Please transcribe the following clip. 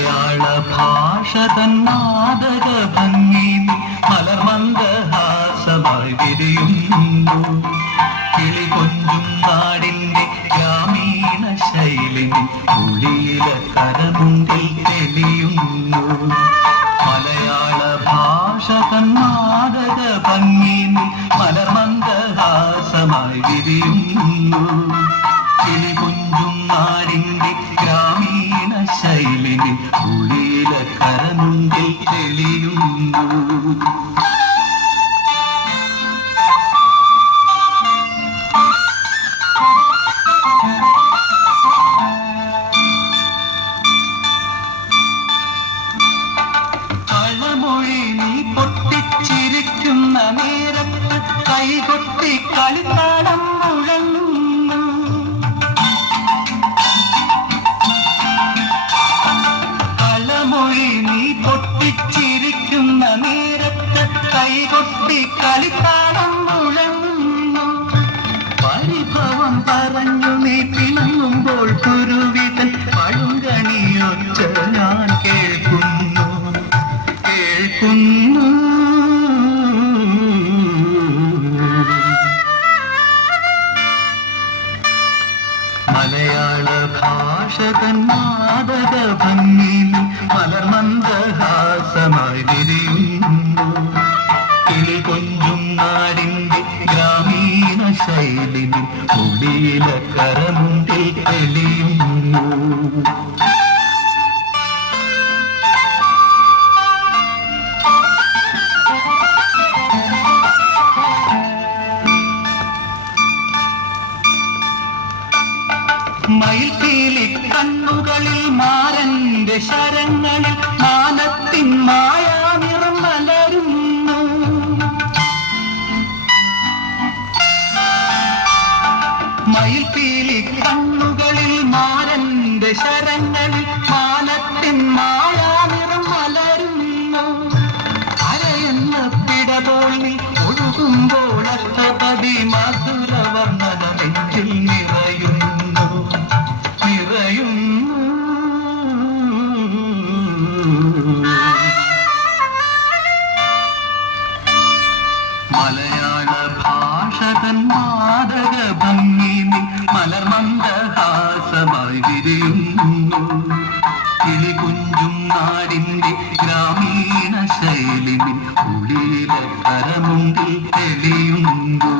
മലയാള ഭാഷ തന്നാദക ഭംഗി മലർമന്ദഹാസമായി വിരിയുന്നു. കിളി കൊഞ്ചും നാടിന്റെ ഗ്രാമീണ ശൈലി ഉള്ളില കരമുണ്ടിൽ തെളിയുന്നു. മലയാള ഭാഷ തന്നാദക ഭംഗി മലർമന്ദഹാസമായി വിരിയുന്നു. കിളി കൊഞ്ചും നാടിന്റെ ഗ്രാമീണ ശൈലി ഉള്ളില കരമുണ്ടിൽ തെളിയുന്നു. കളമൊഴി നീ പൊട്ടിച്ചിരിക്കുന്ന നേരത്ത് കൈകൊട്ടി കളിത്താടം മുഴങ്ങുന്നു. കളമൊഴി നീ പൊട്ടിച്ചിരിക്കുന്ന നേരത്ത് കൈകൊട്ടി കളിത്താടം മുഴങ്ങുന്നു. പരിഭവം പറഞ്ഞു നീ പിണങ്ങുമ്പോൾ കുരുവിതൻ പഴുങ്കണിയൊച്ച ഞാൻ കേൾക്കുന്നു. മലയാള ഭാഷ തന്നാദക ഭംഗി മലർമന്ദഹാസമായി വിരിയുന്നു. കിളി കൊഞ്ചും നാടിന്റെ ഗ്രാമീണ ശൈലി ഉള്ളില കരമുണ്ടിൽ തെളിയുന്നു. മയിൽപീലി കണ്ണുകളിൽ മാരന്റെ ശരങ്ങളിൽ മാനത്തിൻ മായാനിറം മലരുന്നു. മയിൽപീലി കണ്ണുകളിൽ മാരന്റെ ശരങ്ങളിൽ മാനത്തിൻ മായാനിറം മലരുന്നു. അരയെന്ന പിടപോൾ നീ ഒഴുകുമ്പോൾ അഷ്ടപതി മധുരവർണ്ണന നെഞ്ചിൽ നിറയുന്നു. മലയാള ഭാഷ തന്നാദക ഭംഗി മലർമന്ദഹാസമായി വിരിയുന്നു. കിളി കുഞ്ചും നാടിന്റെ ഗ്രാമീണ ശൈലി ഉള്ളില കരമുണ്ടിൽ തെളിയുന്നു.